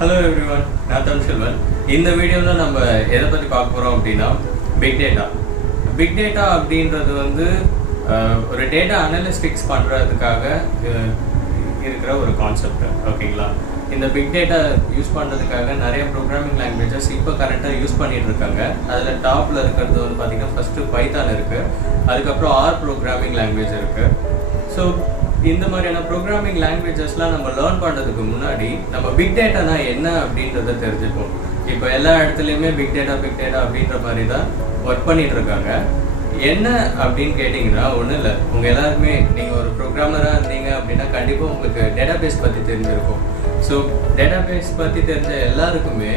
Hello everyone, நான் தமிழ்செல்வன். இந்த வீடியோவில் நம்ம எதை பற்றி பார்க்க போகிறோம் அப்படின்னா பிக் டேட்டா. பிக் டேட்டா அப்படின்றது வந்து ஒரு டேட்டா அனலிஸ்டிக்ஸ் பண்ணுறதுக்காக இருக்கிற ஒரு கான்செப்ட். ஓகேங்களா? இந்த பிக் டேட்டா யூஸ் பண்ணுறதுக்காக நிறைய ப்ரோக்ராமிங் லாங்குவேஜஸ் இப்போ கரண்ட்டாக யூஸ் பண்ணிகிட்டு இருக்காங்க. அதில் டாப்பில் இருக்கிறது வந்து பார்த்திங்கன்னா ஃபஸ்ட்டு பைத்தான் இருக்குது, அதுக்கப்புறம் ஆர் ப்ரோக்ராமிங் லாங்குவேஜ் இருக்குது. ஸோ இந்த மாதிரியான ப்ரோக்ராமிங் லாங்குவேஜஸ்லாம் நம்ம லேர்ன் பண்ணுறதுக்கு முன்னாடி நம்ம பிக் டேட்டானா என்ன அப்படின்றத தெரிஞ்சுப்போம். இப்போ எல்லா இடத்துலையுமே பிக் டேட்டா அப்படின்ற மாதிரி தான் ஒர்க் பண்ணிகிட்டு இருக்காங்க. என்ன அப்படின்னு கேட்டிங்கன்னா ஒன்றும் இல்லை, உங்கள் எல்லாருமே நீங்கள் ஒரு ப்ரோக்ராமராக இருந்தீங்க அப்படின்னா கண்டிப்பாக உங்களுக்கு டேட்டாபேஸ் பற்றி தெரிஞ்சிருக்கும். ஸோ டேட்டாபேஸ் பற்றி தெரிஞ்ச எல்லாருக்குமே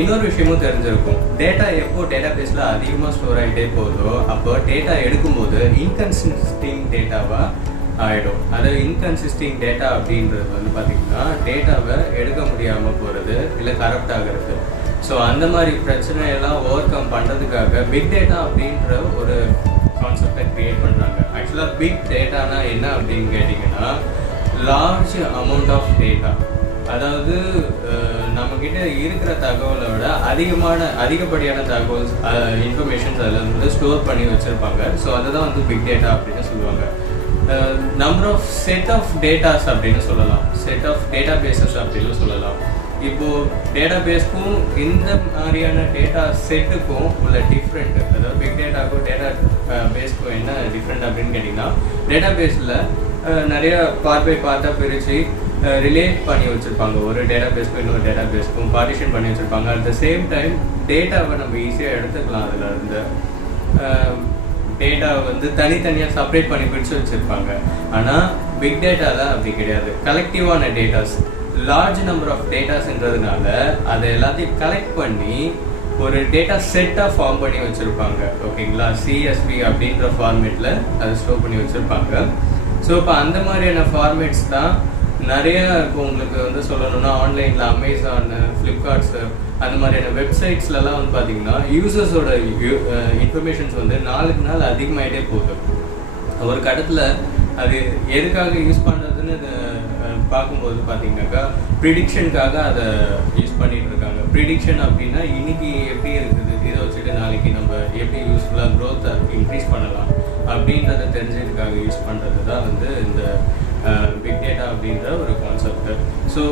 இன்னொரு விஷயமும் தெரிஞ்சிருக்கும். டேட்டா எப்போ டேட்டாபேஸில் அதிகமாக ஸ்டோர் ஆகிட்டே போகுதோ அப்போ டேட்டா எடுக்கும்போது இன்கன்சிஸ்டிங் டேட்டாவாக ஆகிடும். அது இன்கன்சிஸ்டிங் டேட்டா அப்படின்றது வந்து பார்த்திங்கன்னா டேட்டாவை எடுக்க முடியாமல் போகிறது, இல்லை கரப்ட் ஆகிறது. ஸோ அந்த மாதிரி பிரச்சனையெல்லாம் ஓவர் கம் பண்ணுறதுக்காக பிக் டேட்டா அப்படின்ற ஒரு கான்செப்டை க்ரியேட் பண்ணுறாங்க. ஆக்சுவலாக பிக் டேட்டானா என்ன அப்படின்னு கேட்டிங்கன்னா லார்ஜ் அமௌண்ட் ஆஃப் டேட்டா. அதாவது நம்மக்கிட்ட இருக்கிற தகவலை விட அதிகப்படியான தகவல் இன்ஃபர்மேஷன்ஸ் அதில் வந்து ஸ்டோர் பண்ணி வச்சுருப்பாங்க. ஸோ அதுதான் வந்து பிக் டேட்டா அப்படின்னு சொல்லுவாங்க. Number of set of datas அப்படின்னு சொல்லலாம், செட் ஆஃப் டேட்டா பேசஸ் அப்படின்னு சொல்லலாம். இப்போது டேட்டா பேஸ்க்கும் இந்த மாதிரியான டேட்டா செட்டுக்கும் உள்ள டிஃப்ரெண்ட், அதாவது பிக் டேட்டாக்கும் டேட்டா பேஸ்க்கும் என்ன டிஃப்ரெண்ட் அப்படின்னு கேட்டிங்கன்னா டேட்டா பேஸில் நிறைய பார்ட் பை பார்ட்டாக பிரித்து ரிலேட் பண்ணி வச்சுருப்பாங்க. ஒரு டேட்டா பேஸ்க்கும் இன்னொரு டேட்டா பேஸ்க்கும் பார்ட்டிஷன் பண்ணி வச்சுருப்பாங்க. அட் த சேம் டைம் டேட்டாவை நம்ம ஈஸியாக எடுத்துக்கலாம். அதில் இருந்து டேட்டாவை வந்து தனித்தனியாக செப்பரேட் பண்ணி பிரித்து வச்சுருப்பாங்க. ஆனால் பிக் டேட்டாவில் அப்படி கிடையாது. கலெக்டிவான டேட்டாஸ், லார்ஜ் நம்பர் ஆஃப் டேட்டாஸ்ன்றதுனால அதை எல்லாத்தையும் கலெக்ட் பண்ணி ஒரு டேட்டா செட்டாக ஃபார்ம் பண்ணி வச்சுருப்பாங்க. ஓகேங்களா? CSV அப்படின்ற ஃபார்மேட்டில் அதை ஸ்டோர் பண்ணி வச்சுருப்பாங்க. ஸோ இப்போ அந்த மாதிரியான ஃபார்மேட்ஸ் தான் நிறைய இப்போ உங்களுக்கு வந்து சொல்லணும்னா ஆன்லைனில் அமேசான், ஃப்ளிப்கார்ட்ஸு அந்த மாதிரியான வெப்சைட்ஸ்லலாம் வந்து பார்த்திங்கன்னா யூசர்ஸோட இன்ஃபர்மேஷன்ஸ் வந்து நாளுக்கு நாள் அதிகமாகிட்டே போகுது. ஒரு கட்டத்தில் அது எதுக்காக யூஸ் பண்ணுறதுன்னு பார்க்கும்போது பார்த்திங்கனாக்கா ப்ரிடிக்ஷனுக்காக அதை யூஸ் பண்ணிகிட்டு இருக்காங்க. ப்ரிடிக்ஷன் அப்படின்னா இன்றைக்கி எப்படி இருக்குது, இதை வச்சுட்டு நாளைக்கு நம்ம எப்படி யூஸ்ஃபுல்லாக க்ரோத்தை இன்க்ரீஸ் பண்ணலாம் அப்படின்றத தெரிஞ்சதுக்காக யூஸ் பண்ணுறது தான் வந்து இந்த பிக் டேட்டா அப்படின்ற ஒரு கான்செப்ட். ஸோ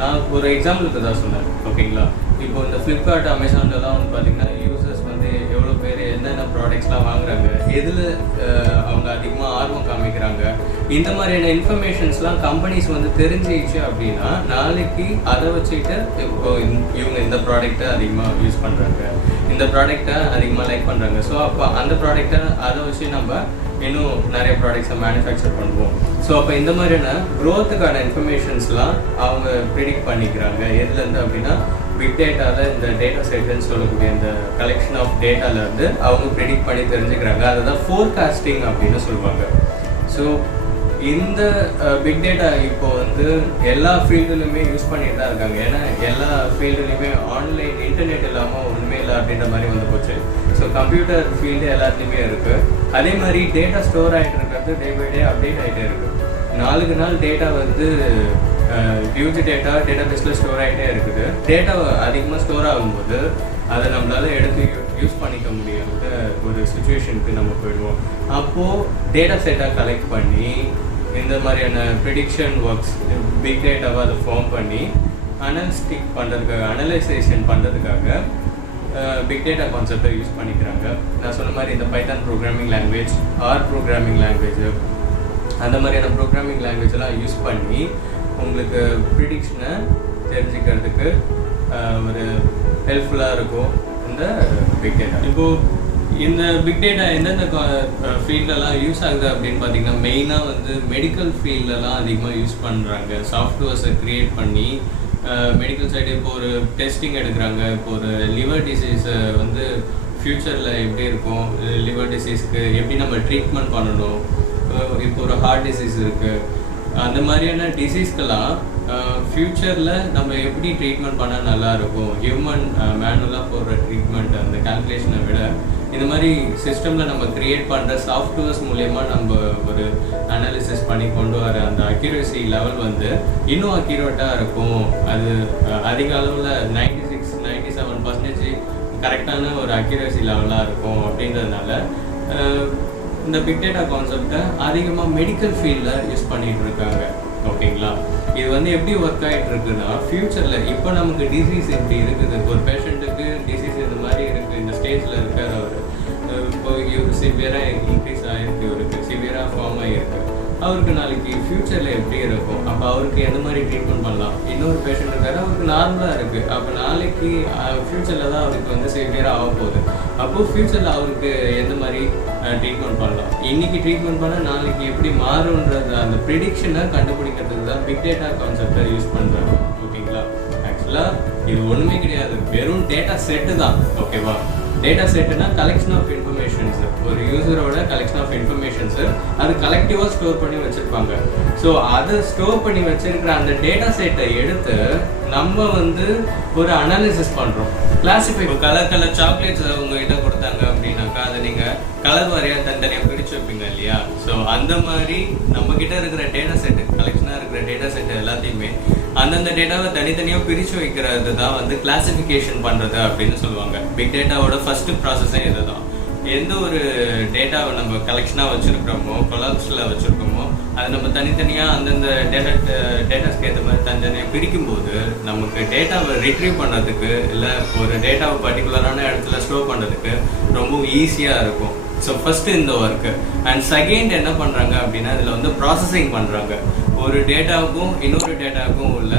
நான் ஒரு எக்ஸாம்பிளுக்கு தான் சொன்னேன். ஓகேங்களா? இப்போ இந்த ஃப்ளிப்கார்ட், அமேசான்லாம் வந்து பார்த்திங்கன்னா யூசர்ஸ் வந்து எவ்வளோ பேர் என்னென்ன ப்ராடக்ட்ஸ்லாம் வாங்குறாங்க, எதில் அவங்க அதிகமாக ஆர்வம் காமிக்கிறாங்க, இந்த மாதிரியான இன்ஃபர்மேஷன்ஸ்லாம் கம்பெனிஸ் வந்து தெரிஞ்சிச்சு அப்படின்னா நாளைக்கு அதை வச்சுக்கிட்டு இப்போ இவங்க இந்த ப்ராடக்டை அதிகமாக யூஸ் பண்ணுறாங்க, இந்த ப்ராடக்டை அதிகமாக லைக் பண்ணுறாங்க. ஸோ அப்போ அந்த ப்ராடக்டை அதை வச்சு நம்ம இன்னும் நிறைய ப்ராடக்ட்ஸை மேனுஃபேக்சர் பண்ணுவோம். ஸோ அப்போ இந்த மாதிரியான க்ரோத்துக்கான இன்ஃபர்மேஷன்ஸ்லாம் அவங்க ப்ரிடிக்ட் பண்ணிக்கிறாங்க. எதுலேருந்து அப்படின்னா பிக் டேட்டாவில் இந்த டேட்டா செட்டுன்னு சொல்லக்கூடிய இந்த கலெக்ஷன் ஆஃப் டேட்டாவிலேருந்து அவங்க ப்ரிடிக்ட் பண்ணி தெரிஞ்சுக்கிறாங்க. அதை தான் ஃபோர்காஸ்டிங் அப்படின்னு சொல்லுவாங்க. ஸோ இந்த பிக் டேட்டா இப்போ வந்து எல்லா ஃபீல்டுலையுமே யூஸ் பண்ணிட்டு தான் இருக்காங்க. ஏன்னா எல்லா ஃபீல்டுலையுமே ஆன்லைன் இன்டர்நெட் இல்லாமல் ஒன்றுமே இல்லை அப்படின்ற மாதிரி வந்து போச்சு. ஸோ கம்ப்யூட்டர் ஃபீல்டு எல்லாத்துலேயுமே இருக்குது. அதே மாதிரி டேட்டா ஸ்டோர் ஆகிட்டு இருக்கிறது டே பை டே அப்டேட் ஆகிட்டே இருக்குது. நாளுக்கு நாள் டேட்டா வந்து ஹியூஜ் டேட்டா பேஸில் ஸ்டோர் ஆகிட்டே இருக்குது. டேட்டா அதிகமாக ஸ்டோர் ஆகும்போது அதை நம்மளால் எடுத்து யூஸ் பண்ணிக்க முடியாத ஒரு சுச்சுவேஷனுக்கு நம்ம போயிடுவோம். அப்போது டேட்டா செட்டாக கலெக்ட் பண்ணி இந்த மாதிரியான ப்ரிடிக்ஷன் ஒர்க்ஸ் பிக் டேட்டாவை அதை ஃபார்ம் பண்ணி அனலைசேஷன் பண்ணுறதுக்காக பிக் டேட்டா கான்செப்டை யூஸ் பண்ணிக்கிறாங்க. நான் சொன்ன மாதிரி இந்த python programming language, R programming language, அந்த மாதிரியான ப்ரோக்ராமிங் லாங்குவேஜெல்லாம் யூஸ் பண்ணி உங்களுக்கு ப்ரிடிக்ஷனை தெரிஞ்சுக்கிறதுக்கு ஒரு ஹெல்ப்ஃபுல்லாக இருக்கும் இந்த பிக் டேட்டா. இப்போது இந்த பிக் டேட்டா எந்தெந்த ஃபீல்டெல்லாம் யூஸ் ஆகுது அப்படின்னு பார்த்தீங்கன்னா மெயினாக வந்து மெடிக்கல் ஃபீல்டெல்லாம் அதிகமாக யூஸ் பண்ணுறாங்க. சாஃப்ட்வேர்ஸை க்ரியேட் பண்ணி மெடிக்கல் சைடு இப்போ ஒரு டெஸ்டிங் எடுக்கிறாங்க. இப்போ ஒரு லிவர் டிசீஸை வந்து ஃப்யூச்சரில் எப்படி இருக்கும், லிவர் டிசீஸ்க்கு எப்படி நம்ம ட்ரீட்மெண்ட் பண்ணணும், இப்போ ஒரு ஹார்ட் டிசீஸ் இருக்குது, அந்த மாதிரியான டிசீஸ்க்கெல்லாம் ஃப்யூச்சரில் நம்ம எப்படி ட்ரீட்மெண்ட் பண்ணால் நல்லாயிருக்கும், ஹியூமன் மேனுவலாக போடுற ட்ரீட்மெண்ட் அந்த கால்குலேஷனை விட இந்த மாதிரி சிஸ்டமில் நம்ம க்ரியேட் பண்ணுற சாஃப்ட்வேர்ஸ் மூலயமா நம்ம ஒரு அனாலிசிஸ் பண்ணி கொண்டு வர அந்த அக்யூரசி லெவல் வந்து இன்னும் அக்யூரேட்டாக இருக்கும். அது அதிக அளவில் 96-97% கரெக்டான ஒரு அக்யூரசி லெவலாக இருக்கும். அப்படின்றதுனால இந்த பிக் டேட்டா கான்செப்டை அதிகமாக மெடிக்கல் ஃபீல்டில் யூஸ் பண்ணிகிட்டு இருக்காங்க. ஓகேங்களா? இது வந்து எப்படி ஒர்க் ஆகிட்டு இருக்குன்னா, ஃப்யூச்சரில் இப்போ நமக்கு டிசீஸ் இப்படி இருக்குது, ஒரு பேஷண்ட்டுக்கு டிசீஸ் இந்த மாதிரி இருக்குது, இந்த ஸ்டேஜில் இருக்கார் அவர், இப்போ இவர் சிவியராக இன்க்ரீஸ் ஆகிருக்கு, இவருக்கு சிவியராக ஃபார்ம் ஆகிருக்கு, அவருக்கு நாளைக்கு ஃப்யூச்சரில் எப்படி இருக்கும், அப்போ அவருக்கு எந்த மாதிரி ட்ரீட்மெண்ட் பண்ணலாம். இன்னொரு பேஷண்ட் இருக்காரு, அவருக்கு நார்மலாக இருக்குது, அப்போ நாளைக்கு ஃப்யூச்சரில் தான் அவருக்கு வந்து சிவியராக ஆக போகுது. அப்போது ஃப்யூச்சரில் அவருக்கு எந்த மாதிரி ட்ரீட்மெண்ட் பண்ணலாம், இன்றைக்கி ட்ரீட்மெண்ட் பண்ணால் நாளைக்கு எப்படி மாறுன்றது அந்த ப்ரிடிக்ஷனை கண்டுபிடிக்கிறதுக்கு தான் பிக் டேட்டா கான்செப்டை யூஸ் பண்ணுறாங்க. ஓகேங்களா? ஆக்சுவலாக இது ஒன்றுமே கிடையாது, வெறும் டேட்டா செட்டு தான். ஓகேவா? டேட்டா செட்டுனா கலெக்ஷன் ஆஃப் இன்ஃபர்மேஷன்ஸ், ஒரு யூசரோட கலெக்ஷன் ஆஃப் இன்ஃபர்மேஷன்ஸு அது கலெக்டிவாக ஸ்டோர் பண்ணி வச்சுருப்பாங்க. ஸோ அதை ஸ்டோர் பண்ணி வச்சுருக்கிற அந்த டேட்டா செட்டை எடுத்து நம்ம வந்து ஒரு அனாலிசிஸ் பண்ணுறோம், கிளாஸிஃபை. கலர் சாக்லேட்ஸ் உங்ககிட்ட கொடுத்தாங்க அப்படின்னாக்கா அதை நீங்கள் கலர் வாரியாக தனித்தனியாக பிரித்து வைப்பீங்க இல்லையா? ஸோ அந்த மாதிரி நம்மக்கிட்ட இருக்கிற டேட்டா செட்டு, கலெக்ஷனாக இருக்கிற டேட்டா செட்டு எல்லாத்தையுமே அந்தந்த டேட்டாவை தனித்தனியாக பிரித்து வைக்கிறது தான் வந்து கிளாசிஃபிகேஷன் பண்ணுறது அப்படின்னு சொல்லுவாங்க. பிக் டேட்டாவோட ஃபஸ்ட்டு ப்ராசஸே இது தான். எந்த ஒரு டேட்டாவை நம்ம கலெக்ஷனாக வச்சுருக்கிறோமோ, கொலாப்ஸில் வச்சுருக்கோமோ, அதை நம்ம தனித்தனியாக அந்தந்த டேட்டாஸ்க்கு ஏற்ற மாதிரி தனித்தனியாக பிரிக்கும்போது நமக்கு டேட்டாவை ரிட்ரீவ் பண்ணுறதுக்கு, இல்லை ஒரு டேட்டாவை பர்டிகுலரான இடத்துல ஸ்டோர் பண்ணுறதுக்கு ரொம்ப ஈஸியாக இருக்கும். ஸோ ஃபஸ்ட்டு இந்த ஒர்க்கு. அண்ட் செகண்ட் என்ன பண்ணுறாங்க அப்படின்னா, இதில் வந்து ப்ராசஸிங் பண்ணுறாங்க. ஒரு டேட்டாவுக்கும் இன்னொரு டேட்டாவுக்கும் உள்ள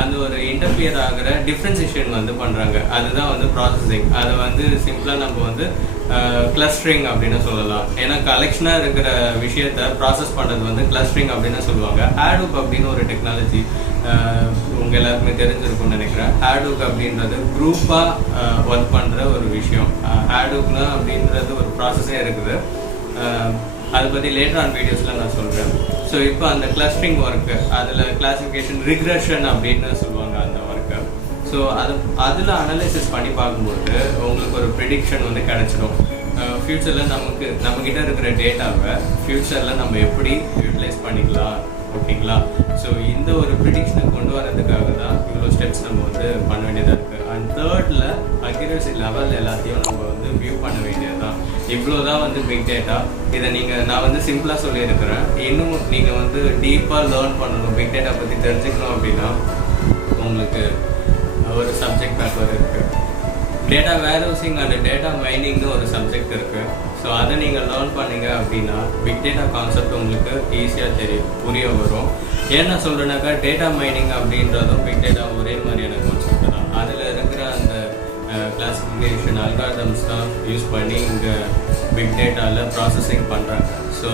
அந்த ஒரு இன்டர்ஃபியர் ஆகிற டிஃப்ரென்சியேஷன் வந்து பண்ணுறாங்க. அதுதான் வந்து ப்ராசஸிங். அதை வந்து சிம்பிளாக நம்ம வந்து கிளஸ்டரிங் அப்படின்னு சொல்லலாம். ஏன்னா கலெக்ஷனாக இருக்கிற விஷயத்த ப்ராசஸ் பண்ணுறது வந்து கிளஸ்டரிங் அப்படின்னு சொல்லுவாங்க. ஹேடூப் அப்படின்னு ஒரு டெக்னாலஜி உங்கள் எல்லாருக்குமே தெரிஞ்சிருக்கும்னு நினைக்கிறேன். ஹேடூப் அப்படின்றது குரூப்பாக ஒர்க் பண்ணுற ஒரு விஷயம். ஹேடூப்னா அப்படின்றது ஒரு ப்ராசஸே இருக்குது. அதை பற்றி லேட்டர் ஆன் வீடியோஸில் நான் சொல்கிறேன். ஸோ இப்போ அந்த கிளஸ்டரிங் ஒர்க்கு, அதில் கிளாசிஃபிகேஷன் ரிக்ரெஷன் அப்படின்னு சொல்லுவாங்க அந்த ஒர்க்கை. ஸோ அதில் அனலைசிஸ் பண்ணி பார்க்கும்போது உங்களுக்கு ஒரு ப்ரிடிக்ஷன் வந்து கிடச்சிடும். ஃப்யூச்சரில் நம்மக்கிட்ட இருக்கிற டேட்டாவை ஃப்யூச்சரில் நம்ம எப்படி யூட்டிலைஸ் பண்ணிக்கலாம். ஓகேங்களா? ஸோ இந்த ஒரு ப்ரிடிக்ஷனை கொண்டு வரதுக்காக தான் இவ்வளோ ஸ்டெப்ஸ் நம்ம வந்து பண்ண வேண்டியதாக இருக்குது. அண்ட் தேர்டில் அக்யூரசி லெவல் எல்லாத்தையும் நம்ம வந்து வியூ பண்ண வேண்டியது தான். இவ்வளோ தான் வந்து பிக் டேட்டா. இதை நான் வந்து சிம்பிளாக சொல்லியிருக்கிறேன். இன்னும் நீங்கள் வந்து டீப்பாக லேர்ன் பண்ணணும், பிக் டேட்டா பற்றி தெரிஞ்சுக்கணும் அப்படின்னா உங்களுக்கு ஒரு சப்ஜெக்ட் பேப்பர் இருக்குது. டேட்டா வேர்ஹவுசிங் அண்ட் டேட்டா மைனிங்னு ஒரு சப்ஜெக்ட் இருக்குது. ஸோ அதை நீங்கள் லேர்ன் பண்ணீங்க அப்படின்னா பிக் டேட்டா கான்செப்ட் உங்களுக்கு ஈஸியாக புரிய வரும். ஏன் நான் சொல்கிறேன்னாக்கா, டேட்டா மைனிங் அப்படின்றதும் பிக் டேட்டா ஒரே மாதிரியான கான்செப்ட் தான். அதில் இருக்கிற அந்த கிளாசிஃபிகேஷன் அல்காரிதம்ஸ் தான் யூஸ் பண்ணி இங்கே பிக் டேட்டாவில் ப்ராசஸிங் பண்ணுறாங்க. ஸோ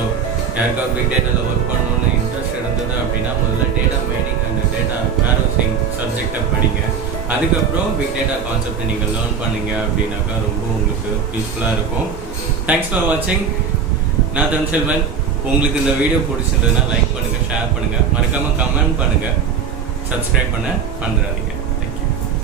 யாருக்கா பிக் டேட்டாவில் ஒர்க் பண்ணணுன்னு இன்ட்ரெஸ்ட் இருந்தது அப்படின்னா முதல்ல data mining and data warehousing சப்ஜெக்டை படிங்க. அதுக்கப்புறம் பிக் டேட்டா கான்செப்டை நீங்கள் லேர்ன் பண்ணீங்க அப்படின்னாக்கா ரொம்ப உங்களுக்கு யூஸ்ஃபுல்லாக இருக்கும். தேங்க்ஸ் ஃபார் வாட்சிங். நான் தமிழ்செல்வன். உங்களுக்கு இந்த வீடியோ பிடிச்சிருந்ததுன்னா லைக் பண்ணுங்கள், ஷேர் பண்ணுங்கள், மறக்காமல் கமெண்ட் பண்ணுங்கள், சப்ஸ்கிரைப் பண்ண மறந்துடாதீங்க.